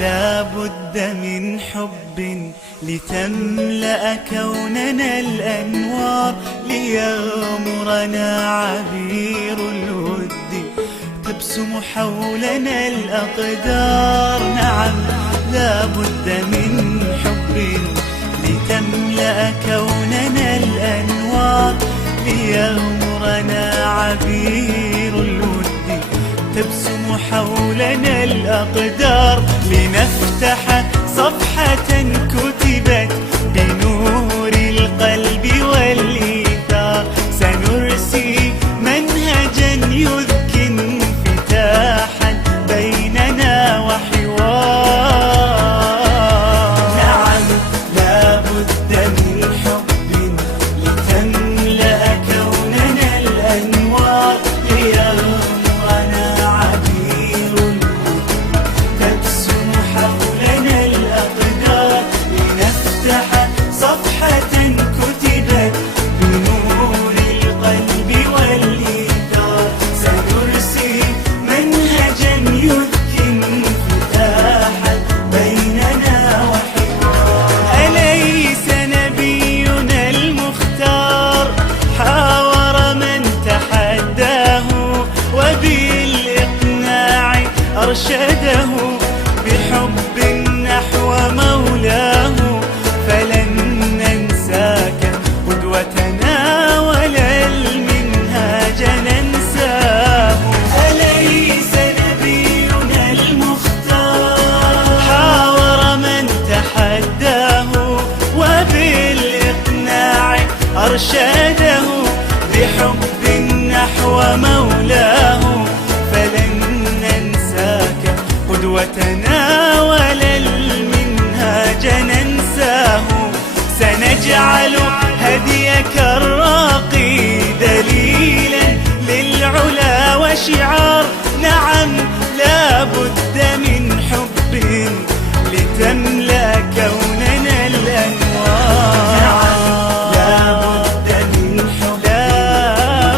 لا بد من حب لتملأ كوننا الأنوار، ليغمرنا عبير الود تبسم حولنا الأقدار. نعم لا بد من حب لتملأ كوننا الأنوار، ليغمرنا عبير الود تبسم حولنا الأقدار. لنفتح صفحة كتبت بنور القلب والإيثار، سنرسي منهجا يذكي انفتاحا بيننا وحوار. نعم لا بد من حب لتملأ كوننا الأنوار، ليغمرنا عبير الود تبسم حولنا الأقدار. لنفتح صفحة كتبت بنور القلب والإيثار، سنرسي منهجا يذكي انفتاحا بيننا وحوار. أليس نبينا المختار حاور من تحداه، وبالإقناع أرشده بحب نحو مولاه؟ فلن ننساك قدوتنا ولا المنهاج ننساه. أليس نبينا المختار حاور من تحداه، وبالإقناع أرشده بحب نحو مولاه؟ فلن ننساك قدوتنا ولا المنهاج ننساه. سنجعل هديك الراقي دليلا للعلا وشعار. نعم لا بد من حب لتملأ كوننا الأنوار. نعم لا بد من حب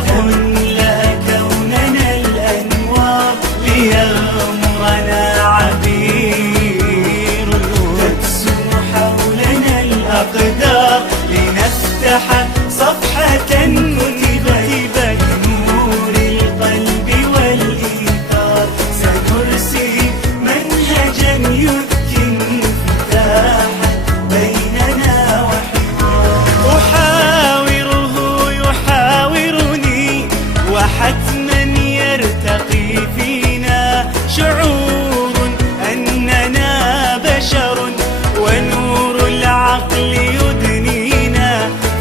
لتملأ كوننا الأنوار، ليغمرنا عبير الود تبسم حولنا الأقدار. لنفتح صفحة كتبت بنور القلب والإيثار، سنرسي منهجا يذكي انفتاحا بيننا وحوار. أحاوره يحاورني وحتما يرتقي فينا شعور أننا بشر، ونور العقل يدنينا،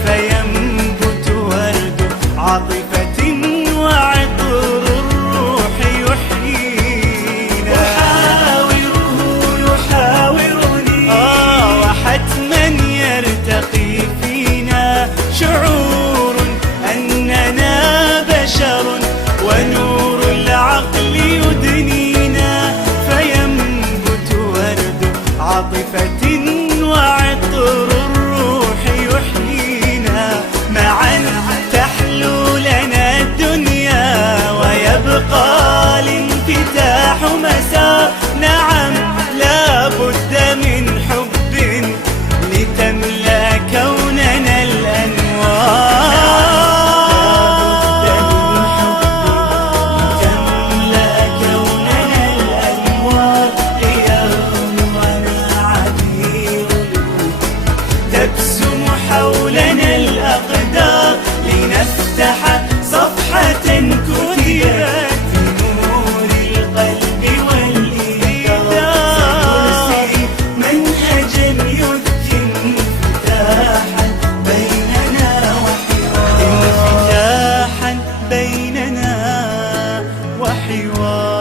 فينبت ورد عاطفة وعطر الروح يحيينا. أحاوره يحاورني وحتما يرتقي فينا شعور أننا بشر، ونور العقل يدنينا، فينبت ورد عاطفة وعطر الروح يحيينا. معا تحلو لنا الدنيا ويبقى الانفتاح مسار. نعم لا بد من حب لتملأ كوننا الأنوار. لتملأ كوننا الأنوار، ليغمرنا عبير الود تبسم حولنا الأقدار. لنفتح صفحة كتبت بنور القلب والإيثار، سنرسي منهجا يذكي انفتاحا بيننا وحوار. إن وحوار.